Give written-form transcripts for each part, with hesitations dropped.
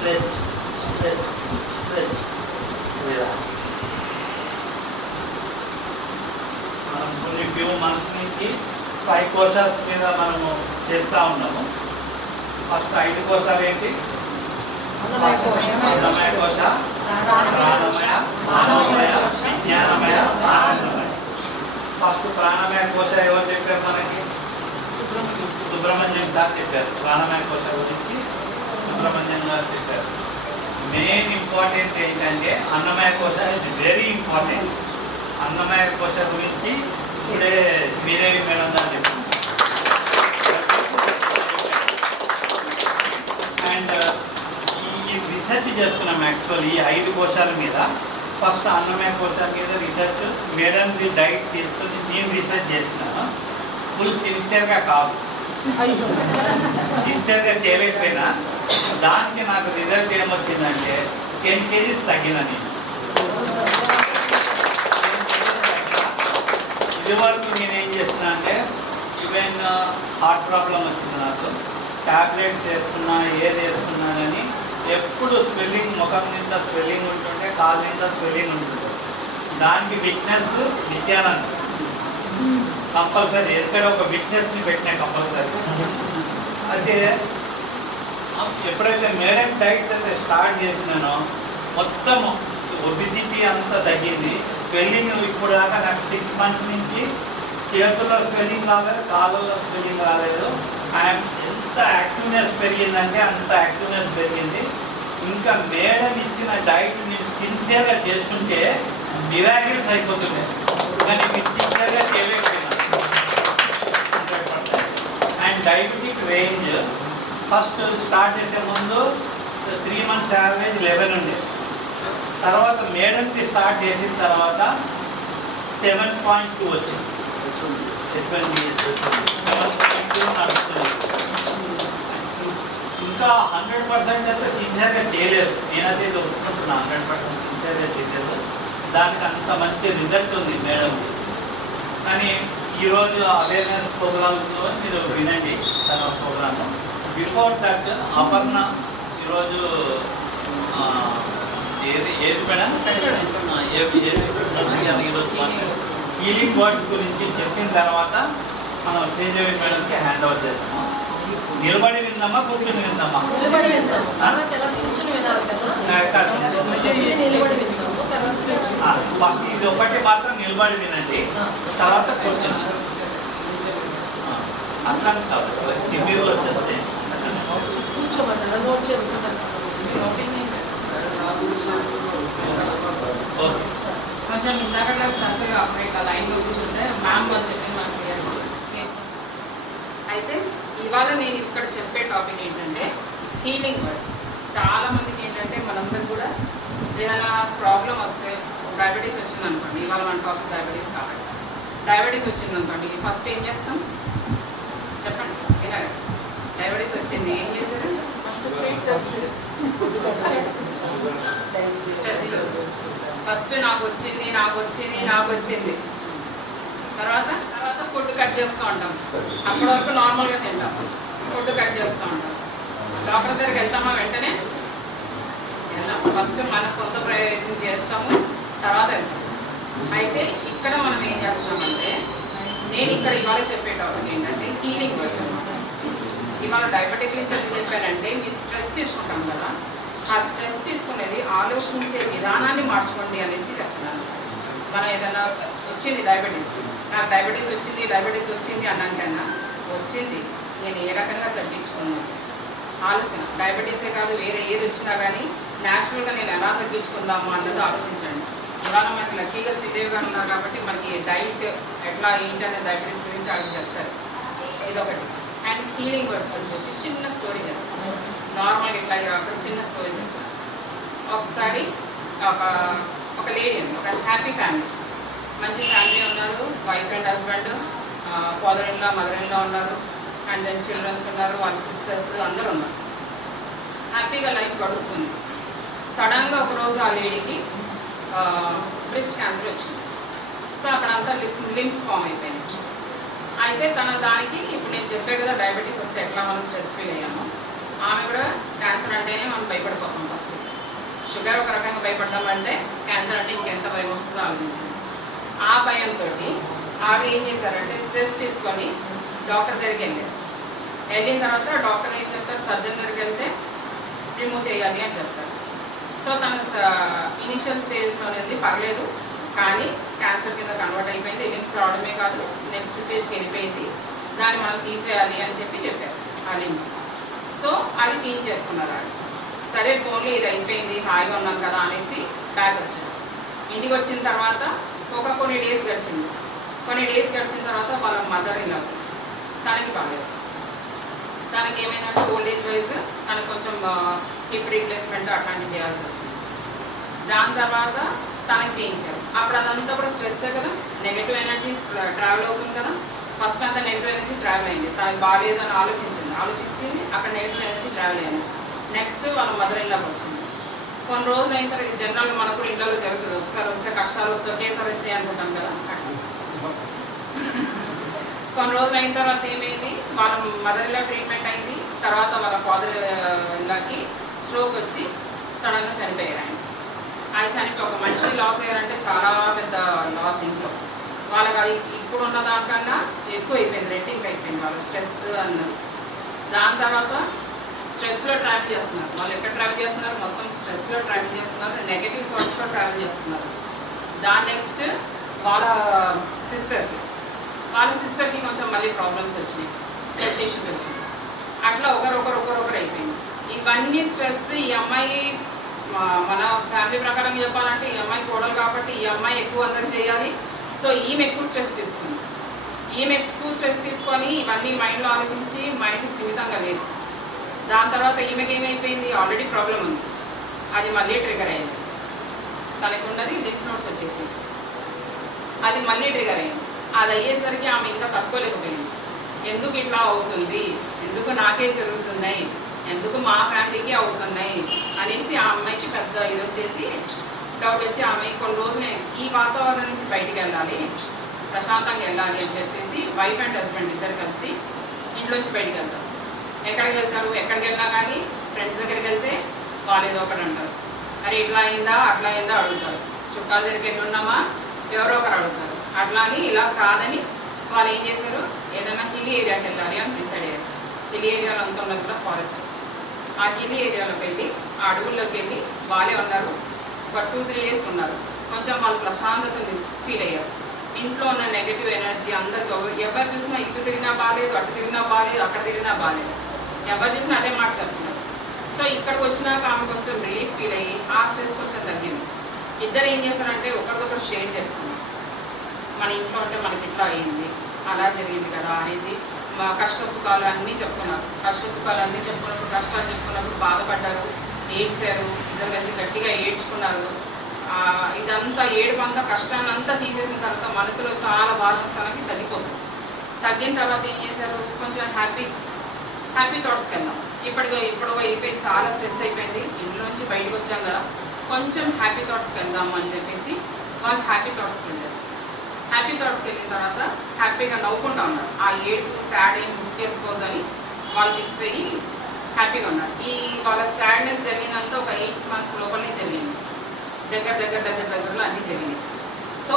Stretch, stretch, stretch, relax. మనం కొన్ని few months నుంచి 5 కోశాస్ మీద మనము చేస్తూ ఉన్నాము. ఫస్ట్ 5 కోశాలు ఏంటి? అన్నమయ కోశ, ప్రాణమయ, మనోమయ, విజ్ఞానమయ, ఆనందమయ. ఫస్ట్ ప్రాణమయ కోశ ఎవరు చెప్పారు మనకి? సుబ్రహ్మణ్యం సార్ చెప్పారు. ప్రాణమయ కోశ గురించి సుబ్రహ్మణ్యం గారు చెప్పారు. మెయిన్ ఇంపార్టెంట్ ఏంటంటే అన్నమయ కోశ ఇస్ వెరీ ఇంపార్టెంట్. అన్నమయ కోశ గురించి ఇప్పుడే శ్రీదేవి మేడం గారు చెప్పారు. అండ్ ఈ రీసెర్చ్ చేస్తున్నాం యాక్చువల్లీ ఈ 5 కోశాల మీద. ఫస్ట్ అన్నమయ కోశం మీద రీసెర్చ్ మేడంది డైట్ తీసుకొని నేను రీసెర్చ్ చేస్తున్నాను. ఫుల్ సిన్సియర్గా కాదు, సిన్సియర్గా చేయలేకపోయినా దానికి నాకు రిజల్ట్ ఏమొచ్చిందంటే 10 kgs తగ్గిన. ఇదివరకు నేనేం చేస్తున్నా అంటే ఈవెన్ హార్ట్ ప్రాబ్లం వచ్చింది నాకు, ట్యాబ్లెట్స్ వేసుకున్నా ఏది వేసుకున్నా కానీ ఎప్పుడు స్వెల్లింగ్, ముఖం నిండా స్వెల్లింగ్ ఉంటుంటే, కాళ్ళ నిండా స్వెల్లింగ్ ఉంటుంటే దానికి విట్నెస్ నిత్యానంద్ కంపల్సరీ. ఎక్కడ ఒక విట్నెస్ని పెట్టినా కంపల్సరీ. అయితే ఎప్పుడైతే మేడం డైట్ అయితే స్టార్ట్ చేసినానో మొత్తం ఒబిసిటీ అంతా తగ్గింది. స్వెల్లింగ్ ఇప్పుడు దాకా నాకు 6 months నుంచి చేతుల్లో స్వెల్లింగ్ కాలేదు, కాళ్ళలో స్వెల్లింగ్ కాలేదు. ఎంత యాక్టివ్నెస్ పెరిగిందంటే అంత యాక్టివ్నెస్ పెరిగింది. ఇంకా మేడం ఇచ్చిన డైట్ మీరు సిన్సియర్గా చేసుకుంటే మిరాకిల్స్ అయిపోతుండే, కానీ మీరు సిన్సియర్గా చేయలేకపోయినా. And diabetic range first start చేసే ముందు 3 months యావరేజ్ 11 ఉండే. తర్వాత మేడంకి స్టార్ట్ చేసిన తర్వాత 7.2 వచ్చింది. 7.2 నడుస్తుంది. ఇంకా 100% అయితే సిన్సియర్గా చేయలేదు. నేనైతే ఇది ఒప్పుకుంటున్నా, 100% సిన్సియర్గా చేయలేదు. దానికి అంత మంచి రిజల్ట్ ఉంది మేడం. కానీ ఈరోజు అవేర్నెస్ ప్రోగ్రామ్లో మీరు వినండి తన ప్రోగ్రాము. బిఫోర్ దట్ అపర్ణ ఈరోజు ఏది మేడం హీలింగ్ వర్డ్స్ గురించి చెప్పిన తర్వాత మనం శ్రీదేవి మేడంకి హ్యాండ్ ఓవర్ చేస్తాము. నిలబడి విందామా కూర్చొని విందామా? ఫస్ట్ ఇది ఒకటి మాత్రం నిలబడి వినండి, తర్వాత కూర్చొని. అట్లా కాదు మీరు వచ్చేస్తే కూర్చోమన్నా నోట్ చేసుకుంటాను. కొంచెం ఇందాక సరిగ్గా ఇట్లా లైన్గా కూర్చుంటే మ్యామ్ వాళ్ళు చెప్పి మాకు అయితే ఇవాళ నేను ఇక్కడ చెప్పే టాపిక్ ఏంటంటే హీలింగ్ వర్డ్స్. చాలా మందికి ఏంటంటే మనందరూ కూడా ఏదైనా ప్రాబ్లం వస్తే డయాబెటీస్ వచ్చిందనుకోండి, ఇవాళ మన టాపిక్ డయాబెటీస్ కాబట్టి డయాబెటీస్ వచ్చిందనుకోండి ఫస్ట్ ఏం చేస్తాం చెప్పండి? వినాలి. డయాబెటీస్ వచ్చింది ఏం చేశారు? స్ట్రెస్. ఫస్ట్ నాకు వచ్చింది తర్వాత ఫుడ్ కట్ చేస్తూ ఉంటాం. అప్పటి వరకు నార్మల్గా తింటాం, ఫుడ్ కట్ చేస్తూ ఉంటాం. డాక్టర్ దగ్గరికి వెళ్తామా? వెంటనే వెళ్తాం. ఫస్ట్ మన సొంత ప్రయత్నం చేస్తాము, తర్వాత వెళ్తాం. అయితే ఇక్కడ మనం ఏం చేస్తామంటే నేను ఇక్కడ ఇవాళ చెప్పే టాపిక్ ఏంటంటే హీలింగ్ వర్డ్స్ అనమాట. ఇవాళ డయాబెటిక్ గురించి ఎందుకు చెప్పానంటే మీ స్ట్రెస్ తీసుకుంటాం కదా, ఆ స్ట్రెస్ తీసుకునేది ఆలోచించే విధానాన్ని మార్చుకోండి అనేసి చెప్తున్నాను. మనం ఏదైనా వచ్చింది డయాబెటీస్, నాకు డయాబెటీస్ వచ్చింది అన్నాం కన్నా వచ్చింది నేను ఏ రకంగా తగ్గించుకున్నాను ఆలోచన. డయాబెటీసే కాదు వేరే ఏది వచ్చినా కానీ న్యాచురల్గా నేను ఎలా తగ్గించుకుందాము అన్నది ఆలోచించండి. ఇవాళ మనకి లక్కీగా శ్రీదేవి గారు ఉన్నారు కాబట్టి మనకి డైట్ ఎట్లా ఏంటి అనే డయాబెటీస్ గురించి ఆవిడ చెప్తారు. ఇదొకటి. అండ్ హీలింగ్ వర్డ్స్ వచ్చేసి చిన్న స్టోరీ చెప్తాను. నార్మల్గా ఇట్లా అక్కడ చిన్న స్టోరీ చెప్తాను. ఒకసారి ఒక లేడీ ఉంది, ఒక హ్యాపీ ఫ్యామిలీ, మంచి ఫ్యామిలీ ఉన్నారు. Wife and husband, father in law mother in law ఉన్నారు, అండ్ దెన్ చిల్డ్రన్స్ ఉన్నారు, వాళ్ళ సిస్టర్స్ అందరూ ఉన్నారు. హ్యాపీగా లైఫ్ గడుస్తుంది. సడన్గా ఒకరోజు ఆ లేడీకి బ్రెస్ట్ క్యాన్సర్ వచ్చింది. సో అక్కడంతా లిమ్స్ ఫామ్ అయిపోయింది. అయితే దానికి ఇప్పుడు నేను చెప్పే కదా డయాబెటీస్ వస్తే ఎట్లా మనం స్ట్రెస్ ఫీల్ అయ్యాము. ఆమె కూడా క్యాన్సర్ అంటేనే మనం భయపడిపోతాం. ఫస్ట్ షుగర్ ఒక రకంగా భయపడ్డామంటే క్యాన్సర్ అంటే ఇంకెంత భయం వస్తుందో ఆలోచించండి. ఆ భయంతో ఆవిడ ఏం చేశారంటే స్ట్రెస్ తీసుకొని డాక్టర్ దగ్గరికి వెళ్ళిన తర్వాత డాక్టర్ ఏం చెప్తారు, సర్జన్ దగ్గరికి వెళ్తే రిమూవ్ చేయాలి అని చెప్తారు. సో తన ఇనిషియల్ స్టేజ్లోనేది పర్లేదు, కానీ క్యాన్సర్ కింద కన్వర్ట్ అయిపోయింది, లిమ్స్ రావడమే కాదు నెక్స్ట్ స్టేజ్కి వెళ్ళిపోయింది, దాన్ని మనం తీసేయాలి అని చెప్పారు ఆ లిమ్స్. సో అది తీయించేసుకున్నారు ఆవిడ. సరే ఫోన్లో ఇది అయిపోయింది హాయిగా ఉన్నాం కదా అనేసి బ్యాక్ వచ్చారు. ఇంటికి వచ్చిన తర్వాత కొన్ని డేస్ గడిచిన తర్వాత వాళ్ళ మదర్ ఇలా తనకి బాగాలేదు. తనకి ఏమైందంటే ఓల్డ్ ఏజ్ వైజ్ తనకు కొంచెం హిప్ రీప్లేస్మెంట్ అట్లాంటివి చేయాల్సి వచ్చింది. దాని తర్వాత తనకి చేయించారు. అప్పుడు అదంతా కూడా స్ట్రెస్సే కదా, నెగిటివ్ ఎనర్జీ ట్రావెల్ అవుతుంది కదా. ఫస్ట్ అంతా నెగిటివ్ ఎనర్జీ ట్రావెల్ అయింది, తనకి బాగాలేదు అని ఆలోచించింది అక్కడ నెగిటివ్ ఎనర్జీ ట్రావెల్ అయింది. నెక్స్ట్ వాళ్ళ మదర్ ఇల్లాకి వచ్చింది. కొన్ని రోజులు అయిన తర్వాత జనరల్గా మనకు కూడా ఇళ్ళలో జరుగుతుంది, ఒకసారి వస్తే కష్టాలు వస్తే ఒకేసారి వచ్చాయి అనుకుంటాం కదా. కొన్ని రోజులు అయిన తర్వాత ఏమైంది, వాళ్ళ మదర్ ఇల్లా ట్రీట్మెంట్ అయింది. తర్వాత వాళ్ళ ఫాదర్ ఇల్లాకి స్ట్రోక్ వచ్చి సడన్గా చనిపోయారు. ఆయన చనిపోయి ఒక మనిషి లాస్ అయ్యారంటే చాలా పెద్ద లాస్ ఇంట్లో వాళ్ళకి. అది ఇప్పుడు ఉన్న దానికన్నా ఎక్కువ అయిపోయింది, రెట్టింగ్ అయిపోయింది వాళ్ళ స్ట్రెస్ అన్నది. దాని తర్వాత స్ట్రెస్లో ట్రావెల్ చేస్తున్నారు. వాళ్ళు ఎక్కడ ట్రావెల్ చేస్తున్నారు, మొత్తం స్ట్రెస్లో ట్రావెల్ చేస్తున్నారు, నెగటివ్ థాట్స్లో ట్రావెల్ చేస్తున్నారు. దాని నెక్స్ట్ వాళ్ళ సిస్టర్కి కొంచెం మళ్ళీ ప్రాబ్లమ్స్ వచ్చినాయి, హెల్త్ ఇష్యూస్ వచ్చినాయి. అట్లా ఒకరొకరు అయిపోయింది. ఇవన్నీ స్ట్రెస్. ఈ అమ్మాయి మన ఫ్యామిలీ ప్రకారం చెప్పాలంటే ఈ అమ్మాయి కోడలు కాబట్టి ఈ అమ్మాయి ఎక్కువ అందరు చేయాలి. సో ఈమె ఎక్కువ స్ట్రెస్ తీసుకొని ఇవన్నీ మైండ్లో ఆలోచించి మైండ్ స్థిమితంగా లేదు. దాని తర్వాత ఈమెకి ఏమైపోయింది, ఆల్రెడీ ప్రాబ్లం ఉంది, అది మళ్ళీ ట్రిగర్ అయింది. తనకు ఉన్నది లింఫ్ నోడ్స్ వచ్చేసింది, అది మళ్ళీ ట్రిగర్ అయింది. అది అయ్యేసరికి ఆమె ఇంకా తట్టుకోలేకపోయింది. ఎందుకు ఇట్లా అవుతుంది, ఎందుకు నాకే జరుగుతున్నాయి, ఎందుకు మా ఫ్యామిలీకి అవుతున్నాయి అనేసి ఆ అమ్మాయికి పెద్ద ఇది వచ్చేసి డౌట్ వచ్చి ఆమె కొన్ని రోజులు ఈ వాతావరణం నుంచి బయటికి వెళ్ళాలి, ప్రశాంతంగా వెళ్ళాలి అని చెప్పేసి వైఫ్ అండ్ హస్బెండ్ ఇద్దరు కలిసి ఇంట్లోంచి బయటికి వెళ్తారు. ఎక్కడికి వెళ్తారు? ఎక్కడికి వెళ్ళినా కానీ ఫ్రెండ్స్ దగ్గరికి వెళ్తే వాళ్ళు ఏదో ఒకటి అంటారు, మరి ఇట్లా అయిందా అట్లా అయిందా అడుగుతారు. చుట్టాల దగ్గరికి వెళ్ళి ఉన్నామా ఎవరో ఒకరు అడుగుతారు. అట్లా అని ఇలా కాదని వాళ్ళు ఏం చేశారు, ఏదైనా హిల్ ఏరియాకి వెళ్ళాలి అని డిసైడ్ అయ్యారు. హిల్ ఏరియాలో అంతా ఉన్నది కూడా ఫారెస్ట్. ఆ హిల్ ఏరియాలోకి వెళ్ళి ఆ అడవుల్లోకి వెళ్ళి వాళ్ళే ఉన్నారు. ఒక 2-3 డేస్ ఉన్నారు. కొంచెం వాళ్ళు ప్రశాంతతని ఫీల్ అయ్యారు. ఇంట్లో ఉన్న నెగిటివ్ ఎనర్జీ అందరికీ ఎవరు చూసినా ఇటు తిరిగినా బాగాలేదు, అటు తిరిగినా బాగాలేదు, అక్కడ తిరిగినా బాగాలేదు, ఎవరు చూసినా అదే మాట చెప్తున్నారు. సో ఇక్కడికి వచ్చినాక ఆమె కొంచెం రిలీఫ్ ఫీల్ అయ్యి ఆ స్ట్రెస్ కొంచెం తగ్గింది. ఇద్దరు ఏం చేస్తారంటే ఒకరికొకరు షేర్ చేస్తున్నారు. మన ఇంట్లో ఉంటే మనకి ఇట్లా అయింది, అలా జరిగింది కదా అనేసి కష్ట సుఖాలు అన్నీ చెప్పుకున్నారు. కష్ట సుఖాలు అన్నీ చెప్పుకున్నప్పుడు, కష్టాలు చెప్పుకున్నప్పుడు బాధపడ్డారు, ఏడ్చారు, ఇద్దరు కలిసి గట్టిగా ఏడ్చుకున్నారు. ఇదంతా ఏడుపంతా కష్టాన్ని అంతా తీసేసిన తర్వాత మనసులో చాలా బాధ తనకి తగ్గిపోతుంది. తగ్గిన తర్వాత ఏం చేశారు, కొంచెం హ్యాపీ థాట్స్కి వెళ్దాం. ఇప్పుడు అయిపోయింది, చాలా స్ట్రెస్ అయిపోయింది, ఇంట్లో నుంచి బయటకు వచ్చాం కదా, కొంచెం హ్యాపీ థాట్స్కి వెళ్దాము అని చెప్పేసి వాళ్ళు హ్యాపీ థాట్స్కి వెళ్ళారు. హ్యాపీ థాట్స్కి వెళ్ళిన తర్వాత హ్యాపీగా నవ్వుకుంటా ఉన్నారు. ఆ ఏడుపు సాడ్ ఏం బుక్ చేసుకోవద్దని వాళ్ళు ఫిక్స్ అయ్యి హ్యాపీగా ఉన్నారు. వాళ్ళ సాడ్నెస్ జరిగినంత ఒక 8 months లోపలనే జరిగింది. దగ్గరలో అన్నీ జరిగినాయి. సో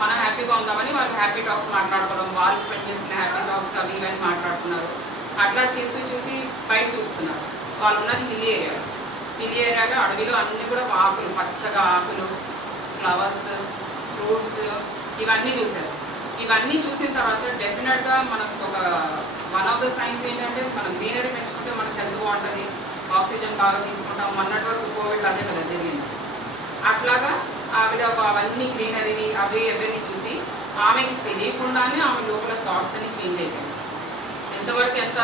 మనం హ్యాపీగా ఉందామని వాళ్ళు హ్యాపీ టాక్స్ మాట్లాడుకోవడం, వాళ్ళు స్పెండ్ చేసుకునే హ్యాపీ టాక్స్ అవి ఇవన్నీ మాట్లాడుతున్నారు. అట్లా చూసి బయట చూస్తున్నారు. వాళ్ళు ఉన్నది హిల్ ఏరియాలో అడవిలో అన్నీ కూడా ఆకులు, పచ్చగా ఆకులు, ఫ్లవర్స్, ఫ్రూట్స్ ఇవన్నీ చూశారు. ఇవన్నీ చూసిన తర్వాత డెఫినెట్గా మనకు ఒక వన్ ఆఫ్ ద సైన్స్ ఏంటంటే మనం గ్రీనరీ పెంచుకుంటే మనకు హెల్త్ బాగుంటుంది, ఆక్సిజన్ బాగా తీసుకుంటాం. మొన్నటి వరకు కోవిడ్ అదే కదా జరిగింది. అట్లాగా ఆవిడ అవన్నీ గ్రీనరీ అవి ఎవరిని చూసి ఆమెకి తెలియకుండానే ఆమె లోపల థాట్స్ అన్ని చేంజ్ అయిపోయాయి. ఎంత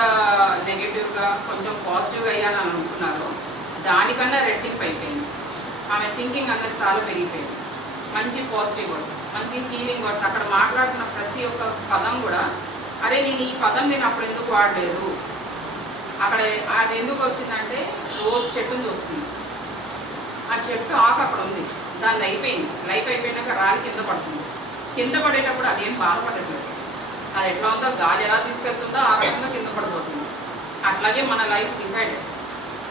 నెగిటివ్గా కొంచెం పాజిటివ్గా అయ్యానని అనుకున్నారో దానికన్నా రెట్టింపు అయిపోయింది. ఆమె థింకింగ్ అన్నది చాలా పెరిగిపోయింది. మంచి పాజిటివ్ వర్డ్స్, మంచి హీలింగ్ వర్డ్స్. అక్కడ మాట్లాడుతున్న ప్రతి ఒక్క పదం కూడా అరే నేను ఈ పదం నేను అప్పుడు ఎందుకు వాడలేదు, అక్కడ అది ఎందుకు వచ్చిందంటే రోజు చెట్టుని చూస్తుంది. ఆ చెట్టు ఆకు అక్కడ ఉంది, దాన్ని అయిపోయింది, లైఫ్ అయిపోయినాక రాలి కింద పడుతుంది. కింద పడేటప్పుడు అదేం బాధపడట్లేదు, అది ఎట్లా ఉందో గాలి ఎలా తీసుకెళ్తుందో ఆ రకంగా కింద పడిపోతుంది. అట్లాగే మన లైఫ్ డిసైడెడ్,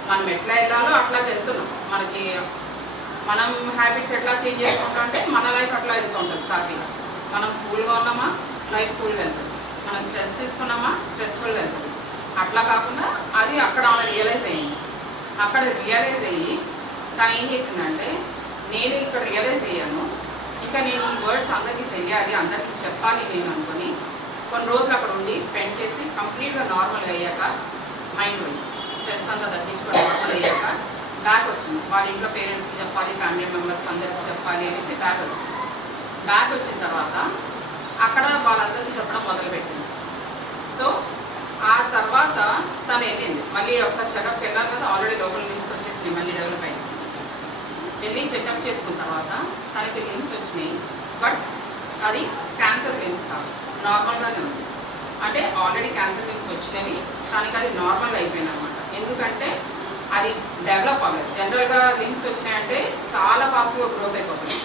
మనం ఎట్లా వెళ్ళాలో అట్లాగే వెళ్తున్నాం. మనం హ్యాబిట్స్ ఎట్లా చేంజ్ చేసుకుంటాం అంటే మన లైఫ్ అట్లా వెళ్తూ ఉంటుంది సాఫీగా. మనం కూల్గా ఉన్నామా లైఫ్ కూల్గా వెళ్తుంది, మనం స్ట్రెస్ తీసుకున్నామా స్ట్రెస్ఫుల్గా వెళ్తుంది. అట్లా కాకుండా అది అక్కడ ఆమె రియలైజ్ అయ్యింది. అక్కడ రియలైజ్ అయ్యి తను ఏం చేసిందంటే నేను ఇక్కడ రియలైజ్ అయ్యాను, ఇంకా నేను ఈ వర్డ్స్ అందరికీ తెలియాలి, అందరికీ చెప్పాలి నేను అనుకుని కొన్ని రోజులు అక్కడ ఉండి స్పెండ్ చేసి కంప్లీట్గా నార్మల్గా అయ్యాక మైండ్ వైజ్ స్ట్రెస్ అంతా తగ్గించుకొని నార్మల్ అయ్యాక బ్యాక్ వచ్చింది. వాళ్ళ ఇంట్లో పేరెంట్స్కి చెప్పాలి, ఫ్యామిలీ మెంబర్స్కి అందరికీ చెప్పాలి అనేసి బ్యాక్ వచ్చింది. బ్యాక్ వచ్చిన తర్వాత అక్కడ వాళ్ళందరికీ చెప్పడం మొదలుపెట్టింది. సో ఆ తర్వాత తను వెళ్ళింది, మళ్ళీ ఒకసారి చెకప్కి వెళ్ళాలి కదా, ఆల్రెడీ లోపల లింక్స్ వచ్చేసినాయి, మళ్ళీ డెవలప్ అయింది. వెళ్ళి చెకప్ చేసుకున్న తర్వాత తనకి లింక్స్ వచ్చినాయి. బట్ అది క్యాన్సర్ లింక్స్ కాదు, నార్మల్గానే ఉంది. అంటే ఆల్రెడీ క్యాన్సర్ లింక్స్ వచ్చినవి, తనకి అది నార్మల్ అయిపోయింది అనమాట. ఎందుకంటే అది డెవలప్ అవ్వలేదు. జనరల్గా లింక్స్ వచ్చినాయంటే చాలా ఫాస్ట్గా గ్రోత్ అయిపోతుంది,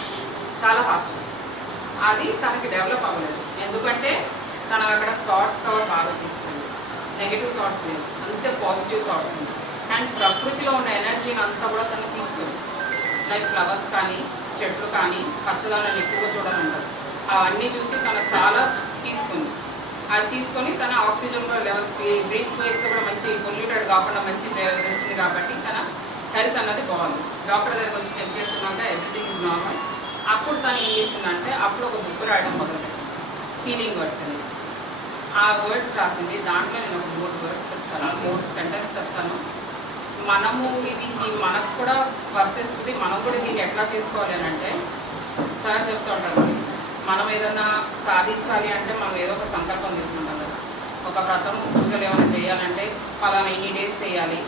చాలా ఫాస్ట్గా. అది తనకి డెవలప్ అవ్వలేదు. ఎందుకంటే తను అక్కడ థాట్ బాగా తీసుకుంది, నెగిటివ్ థాట్స్ లేవు, అంతే పాజిటివ్ థాట్స్ ఉంది. అండ్ ప్రకృతిలో ఉన్న ఎనర్జీని అంతా కూడా తను తీసుకుంది. లైక్ ఫ్లవర్స్ కానీ చెట్లు కానీ పచ్చదనాన్ని ఎక్కువగా చూడాలంటారు, అవన్నీ చూసి తను చాలా తీసుకుంది. అది తీసుకొని తన ఆక్సిజన్ లెవెల్స్ బ్రీత్ వేస్ కూడా మంచి పొల్యూటెడ్ కాకుండా మంచి లెవెల్ వచ్చింది కాబట్టి తన హెల్త్ అన్నది బాగుంది. డాక్టర్ దగ్గర వచ్చి చెక్ చేస్తున్నాక ఎవ్రీథింగ్ ఈజ్ నార్మల్. అప్పుడు తను ఏం చేసిందంటే అప్పుడు ఒక బుక్ రాయడం మొదలుపెట్టింది, హీలింగ్ వర్డ్స్ అనేది. ఆ వర్డ్స్ రాసింది. దాంట్లో నేను ఒక 3 వర్డ్స్ చెప్తాను, 3 సెంటెన్స్ చెప్తాను. మనము ఇది మనకు కూడా వర్తిస్తుంది. మనం కూడా దీన్ని ఎట్లా చేసుకోవాలి అని అంటే సార్ చెప్తూ ఉంటారు, మనం ఏదైనా సాధించాలి అంటే మనం ఏదో ఒక సంకల్పం తీసుకుంటాం కదా. ఒక వ్రతం పూజలు ఏమైనా చేయాలంటే ఫలానా ఇన్ని డేస్ చేయాలి,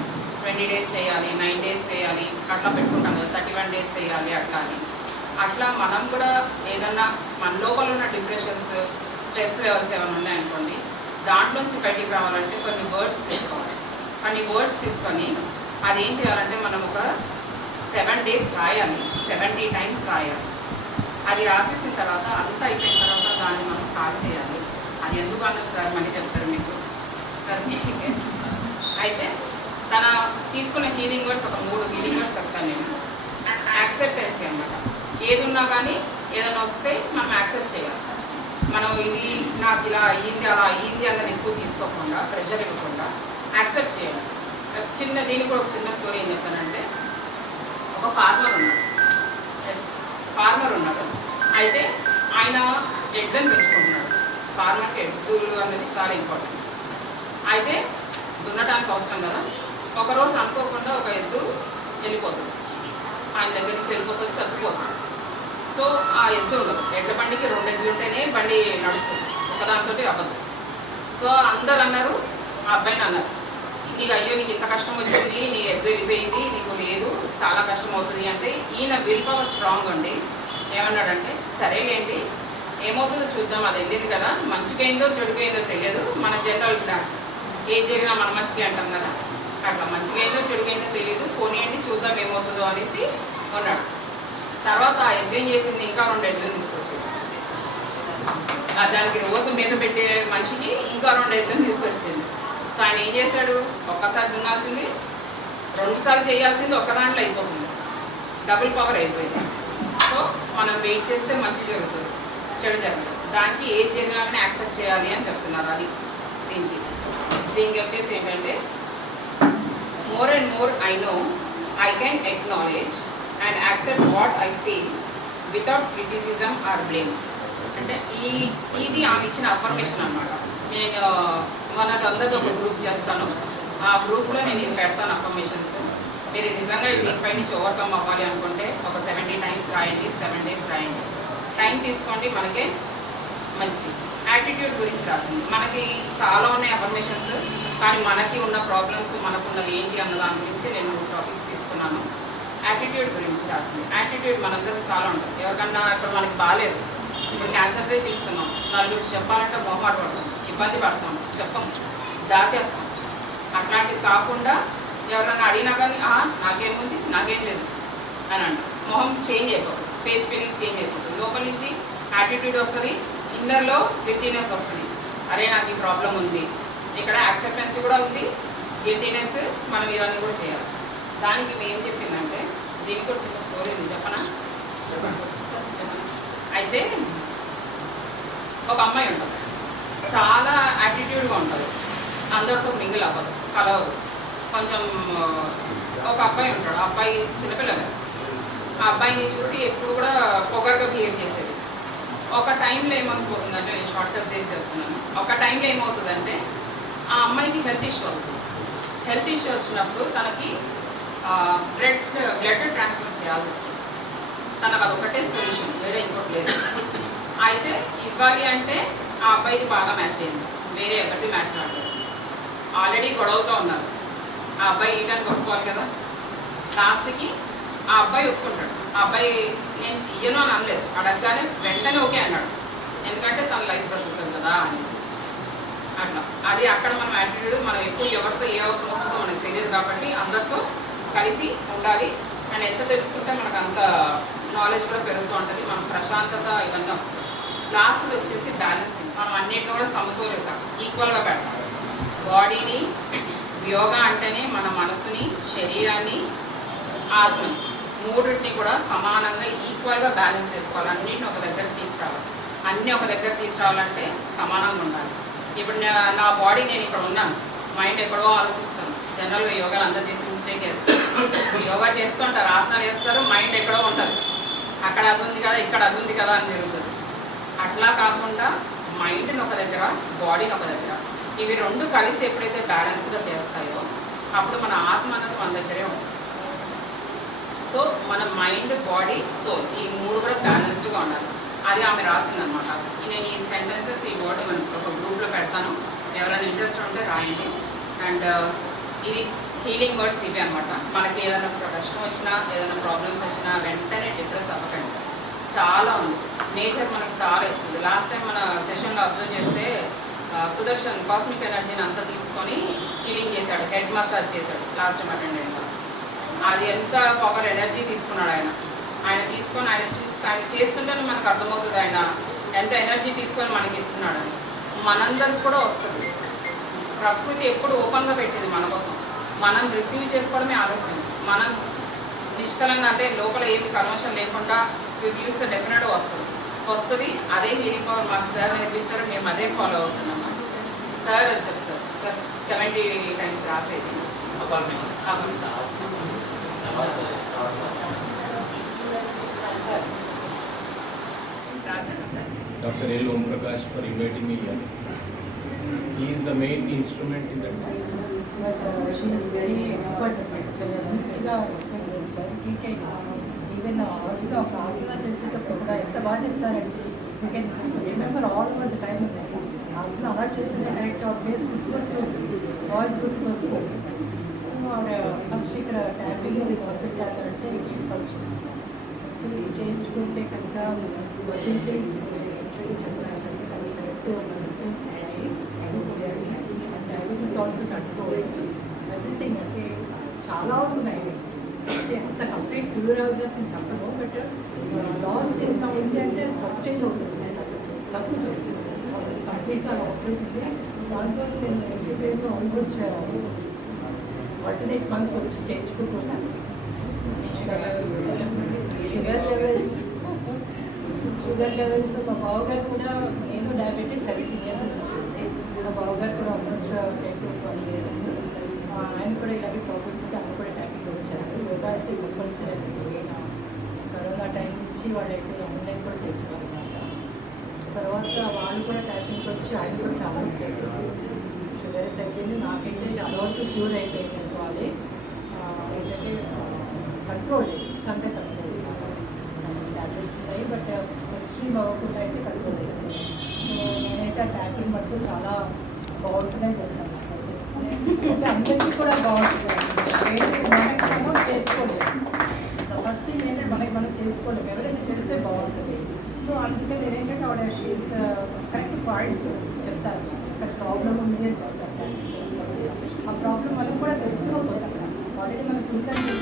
20 days చేయాలి, 9 days చేయాలి, అట్లా పెట్టుకుంటాం కదా, 31 days చేయాలి అట్లా అని. అట్లా మనం కూడా ఏదన్నా మన లోపల ఉన్న డిప్రెషన్స్, స్ట్రెస్ లెవెల్స్ ఏమైనా ఉన్నాయనుకోండి, దాంట్లోంచి బయటికి రావాలంటే కొన్ని వర్డ్స్ తీసుకోవాలి. కొన్ని వర్డ్స్ తీసుకొని అది ఏం చేయాలంటే మనం ఒక 7 days రాయాలి, 70 times రాయాలి. అది రాసేసిన తర్వాత అంతా అయిపోయిన తర్వాత దాన్ని మనం కాల్ చేయాలి. అది ఎందుకు అన్నది సార్ మళ్ళీ చెప్తారు మీకు సార్. అయితే తన తీసుకున్న హీలింగ్ వర్డ్స్ ఒక 3 హీలింగ్ వర్డ్స్ చెప్తాను నేను. యాక్సెప్టెన్సీ అన్నమాట. ఏది ఉన్నా కానీ ఏదైనా వస్తే మనం యాక్సెప్ట్ చేయాలి. మనం ఇది నాకు ఇలా అయ్యింది అలా అయ్యింది అన్నది ఎక్కువ తీసుకోకుండా, ప్రెషర్ ఇవ్వకుండా యాక్సెప్ట్ చేయాలి. చిన్న దీనికి కూడా ఒక చిన్న స్టోరీ ఏం చెప్తానంటే, ఒక ఫార్మర్ ఉన్నాడు. అయితే ఆయన ఎడ్లను పెంచుకుంటున్నాడు. ఫార్మర్కి ఎడ్లు అనేది చాలా ఇంపార్టెంట్. అయితే దున్నటానికి అవసరం కదా. ఒకరోజు అనుకోకుండా ఒక ఎద్దు వెళ్ళిపోతుంది, ఆయన దగ్గర నుంచి వెళ్ళిపోతుంది, తప్పిపోతుంది. సో ఆ ఎద్దు ఉండదు. ఎడ్ల బండికి 2 ఎద్దులు ఉంటేనే బండి నడుస్తుంది, ఒకదానితో అవ్వదు. సో అందరు అన్నారు, ఆ అబ్బాయిని అన్నారు, నీకు అయ్యో నీకు ఇంత కష్టం వచ్చింది, నీ ఎద్దు వెళ్ళిపోయింది, నీకు లేదు, చాలా కష్టం అవుతుంది అంటే ఈయన విల్ పవర్ స్ట్రాంగ్ అండి. ఏమన్నాడంటే సరేలేండి, ఏమవుతుందో చూద్దాం, అది వెళ్ళింది కదా, మంచికైందో చెడుకైందో తెలియదు, మన జనరల్ ఏది జరిగినా మన మంచిగా అంటాం కదా, అట్లా మంచికైందో చెడుకైందో తెలియదు, పోనీయండి చూద్దాం ఏమవుతుందో అనేసి ఉన్నాడు. తర్వాత ఆ ఎద్దు ఏం చేసింది, ఇంకా 2 ఎద్దులు తీసుకొచ్చింది. దానికి రోజు మీద పెట్టే మనిషికి ఇంకా 2 ఎద్దులు తీసుకొచ్చింది. సో ఆయన ఏం చేశాడు, ఒక్కసారి దున్నాల్సింది 2 సార్లు చేయాల్సింది ఒక్క దాంట్లో అయిపోతుంది, డబుల్ పవర్ అయిపోయింది. సో మనం వెయిట్ చేస్తే మంచి జరుగుతుంది, చెడు జరగదు. దానికి ఏది జరిగినా యాక్సెప్ట్ చేయాలి అని చెప్తున్నారు. అది దీనికి వచ్చేసి ఏంటంటే, more and more I know I can acknowledge and accept what I feel without criticism are blame. అంటే ఇది ఆమె ఇచ్చిన అఫర్మేషన్ అనమాట. నేను అందరితో ఒక గ్రూప్ చేస్తాను, ఆ గ్రూప్లో నేను ఇది పెడతాను అఫర్మేషన్స్. మీరు నిజంగా దీనిపై నుంచి ఓవర్కమ్ అవ్వాలి అనుకుంటే ఒక 70 times రాయండి, 7 days రాయండి, టైం తీసుకోండి, మనకే మంచిది. యాటిట్యూడ్ గురించి రాసింది. మనకి చాలా ఉన్నాయి అఫర్మేషన్స్, కానీ మనకి ఉన్న ప్రాబ్లమ్స్, మనకున్నది ఏంటి అన్న దాని గురించి నేను 2 టాపిక్స్ తీసుకున్నాను. యాటిట్యూడ్ గురించి రాసింది. యాటిట్యూడ్ మనందరికీ చాలా ఉంటుంది. ఎవరికన్నా ఇప్పుడు మనకి బాగాలేదు, ఇప్పుడు క్యాన్సర్దే తీసుకున్నాం, నలుగురు చెప్పాలంటే మొహమాట పడతాం, ఇబ్బంది పడతాం, చెప్పం, దాచేస్తాం. అట్లాంటివి కాకుండా ఎవరన్నా అడిగినా కానీ నాకేముంది, నాకేం లేదు అని అంట. మొహం చేంజ్ అయిపోతుంది, ఫేస్ ఫీలింగ్స్ చేంజ్ అయిపోతుంది, లోపల నుంచి యాటిట్యూడ్ వస్తుంది, ఇన్నర్లో గిల్టీనెస్ వస్తుంది. అరే నాకు ఈ ప్రాబ్లం ఉంది, ఇక్కడ యాక్సెప్టెన్సీ కూడా ఉంది, గిల్టీనెస్, మనం ఇవన్నీ కూడా చేయాలి. దానికి ఏం చెప్పిందంటే, దీనికి కూడా చిన్న స్టోరీ ఉంది, చెప్పనా? అయితే ఒక అమ్మాయి ఉంటుంది, చాలా యాటిట్యూడ్గా ఉంటుంది, అందరితో మింగిల్ అవ్వదు, కలవదు. కొంచెం ఒక అబ్బాయి ఉంటాడు, ఆ అబ్బాయి చిన్నపిల్లలు, ఆ అబ్బాయిని చూసి ఎప్పుడు కూడా పొగరుగా బిహేవ్ చేసేది. ఒక టైంలో ఏమైపోతుందంటే, నేను షార్ట్కట్ చేసి చెప్తున్నాను, ఒక టైంలో ఏమవుతుందంటే ఆ అమ్మాయికి హెల్త్ ఇష్యూ వస్తుంది. హెల్త్ ఇష్యూ వచ్చినప్పుడు తనకి బ్లడ్ ట్రాన్స్ఫర్ చేయాల్సి వస్తుంది. తనకు అదొకటే సొల్యూషన్, వేరే ఇంకోటి లేదు. అయితే ఇవ్వాలి అంటే ఆ అబ్బాయికి బాగా మ్యాచ్ అయింది, వేరే ఎవరిది మ్యాచ్ రాలేదు. ఆల్రెడీ గొడవతో ఉన్నారు, ఆ అబ్బాయి ఈయనని కొట్టుకోవాలి కదా. లాస్ట్కి ఆ అబ్బాయి ఒప్పుకుంటాడు. ఆ అబ్బాయి నేను ఇయ్యను అని అనలేదు, అడగగానే వెంటనే ఓకే అన్నాడు, ఎందుకంటే తన లైఫ్ బ్రతుకుతుంది కదా అనేసి. అట్లా అది అక్కడ మనం యాటిట్యూడ్, మనం ఎప్పుడు ఎవరితో ఏ అవసరం వస్తుందో మనకు తెలియదు కాబట్టి అందరితో కలిసి ఉండాలి. అండ్ ఎంత తెలుసుకుంటే మనకు అంత నాలెడ్జ్ కూడా పెరుగుతూ ఉంటుంది, మన ప్రశాంతత ఇవన్నీ వస్తాయి. లాస్ట్కి వచ్చేసి బ్యాలెన్సింగ్, మనం అన్నింటిలో కూడా సమతుల్యత ఈక్వల్గా పెడతాం. బాడీని, యోగా అంటేనే మన మనసుని, శరీరాన్ని, ఆత్మని, మూడింటిని కూడా సమానంగా ఈక్వల్గా బ్యాలెన్స్ చేసుకోవాలి. అన్నింటిని ఒక దగ్గర తీసుకురావాలి. అన్నీ ఒక దగ్గర తీసుకురావాలంటే సమానంగా ఉండాలి. ఇప్పుడు నా బాడీ, నేను ఇక్కడ ఉన్నాను, మైండ్ ఎక్కడో ఆలోచిస్తాను. జనరల్గా యోగాలు అందరూ చేసే మిస్టేక్ యోగా చేస్తూ ఉంటారు, ఆసనాలు చేస్తారు, మైండ్ ఎక్కడో ఉంటుంది, అక్కడ అది ఉంది కదా, ఇక్కడ అది ఉంది కదా అని జరుగుతుంది. అట్లా కాకుండా మైండ్ని ఒక దగ్గర, బాడీని ఒక దగ్గర, ఇవి 2 కలిసి ఎప్పుడైతే బ్యాలెన్స్గా చేస్తాయో అప్పుడు మన ఆత్మ అనేది మన దగ్గరే ఉంటుంది. సో మన మైండ్, బాడీ, సోల్ ఈ 3 కూడా బ్యాలెన్స్డ్గా ఉండాలి. అది ఆమె రాసిందనమాట. నేను ఈ సెంటెన్సెస్, ఈ వర్డ్ మనకి ఒక గ్రూప్లో పెడతాను, ఎవరైనా ఇంట్రెస్ట్ ఉంటే రాయండి. అండ్ ఇది హీలింగ్ వర్డ్స్ ఇవి అనమాట. మనకి ఏదైనా కష్టం వచ్చినా, ఏదైనా ప్రాబ్లమ్స్ వచ్చినా వెంటనే డిప్రెస్ అవ్వకండి. చాలా ఉంది, నేచర్ మనకి చాలా ఇస్తుంది. లాస్ట్ టైం మన సెషన్లో అబ్జర్వ్ చేస్తే సుదర్శన్ కాస్మిక్ ఎనర్జీని అంతా తీసుకొని హీలింగ్ చేశాడు, హెడ్ మసాజ్ చేశాడు లాస్ట్ టైం అటెండ్ అయిన. అది ఎంత పవర్ ఎనర్జీ తీసుకున్నాడు ఆయన తీసుకొని ఆయన చేస్తుంటేనే మనకు అర్థమవుతుంది ఆయన ఎంత ఎనర్జీ తీసుకొని మనకి ఇస్తున్నాడని. మనందరికి కూడా వస్తుంది. ప్రకృతి ఎప్పుడు ఓపెన్గా పెట్టింది మన కోసం, మనం రిసీవ్ చేసుకోవడమే ఆలస్యం. మనం నిష్కలంగా అంటే లోపల ఏమి కల్మషం లేకుండా పిలిస్తే డెఫినెట్గా వస్తుంది. అదే హీలింగ్ పవర్ మాకు సార్ నేర్పించారు, మేము అదే ఫాలో అవుతున్నాం. సార్ చెప్తారు సార్ 70 times రాసేది. Dr. L. Om Prakash for inviting me here. He is the main instrument in that. But she is very expert at it. చాలా నీట్గా ఎక్స్ప్లెయిన్ చేస్తారు. ఈవెన్ ఆసన చేసేటప్పుడు కూడా ఎంత బాగా చెప్తారంటే you can remember all over the time. ఆసన అలా చేస్తేనే కరెక్ట్ ఆ ప్లేస్ గుర్తుకొస్తుంది, వాయిస్ గుర్తుకొస్తుంది. సో ఆవిడ ఫస్ట్ ఇక్కడ ట్యాపింగ్ అది మొదలుపెట్టారంటే ఫస్ట్ చేసి చేయించుకుంటే కనుక muscle pains diabetes also control everything. అంటే చాలా ఉన్నాయి. అంటే అంత కంప్లీట్ క్యూర్ అవుతుంది నేను చెప్పను, బట్ లాస్ చేస్తామంటే అంటే సస్టైన్ అవుతుంది, తగ్గుతుంది, కంప్లీట్గా అవుతుంది. దాంతో నేను ఇంటిపైన ఆల్మోస్ట్ ఆల్టర్నేట్ మంత్స్ వచ్చి చేయించుకుంటున్నాను. షుగర్ లెవెల్స్ మా బావగారు కూడా, నేను డయాబెటిక్ 17 years ఉంటుంది. మా బావగారు కూడా ఆల్మోస్ట్ 10 to 12 years. ఆయన కూడా ఇలాగే ప్రాబ్లమ్స్ ఉంటే ఆయన కూడా ట్యాపింగ్ వచ్చారు. యోగా అయితే కంపల్సరీ అయితే కరోనా టైం నుంచి వాళ్ళైతే ఆన్లైన్ కూడా చేస్తారు అనమాట. తర్వాత వాళ్ళు కూడా ట్యాపింగ్కి వచ్చి ఆయన కూడా చాలా తగ్గింది, షుగర్ తగ్గింది. నాకైతే చాలా వరకు క్యూర్ అయిపోయింది అనుకోవాలి. ఏంటంటే కంట్రోల్ సంటే కంట్రోల్ ట్యాబ్లెట్స్ ఉన్నాయి, బట్ ఎక్స్ట్రీమ్ అవ్వకుండా అయితే కంట్రోల్ అయింది. సో నేనైతే ఆ ట్యాపింగ్ మటుకు చాలా బాగుంటుందని చెప్తాను. అంటే అందరికీ కూడా బాగుంటుంది. ఏంటి మనకి మనం చేసుకోలేము. ఫస్ట్ థింగ్ ఏంటంటే మనం చేసుకోలేము, ఎవరైనా చేస్తే బాగుంటుంది. సో అందుకే నేనేంటంటే ఆవిడ షీస్ కరెక్ట్ పాయింట్స్ చెప్తారు. ఇక్కడ ప్రాబ్లం ఉంది అని చెప్తారు. ఆ ప్రాబ్లం మనకు కూడా తెలుసుకోకపోతే అక్కడ ఆల్రెడీ మనకు ఉందని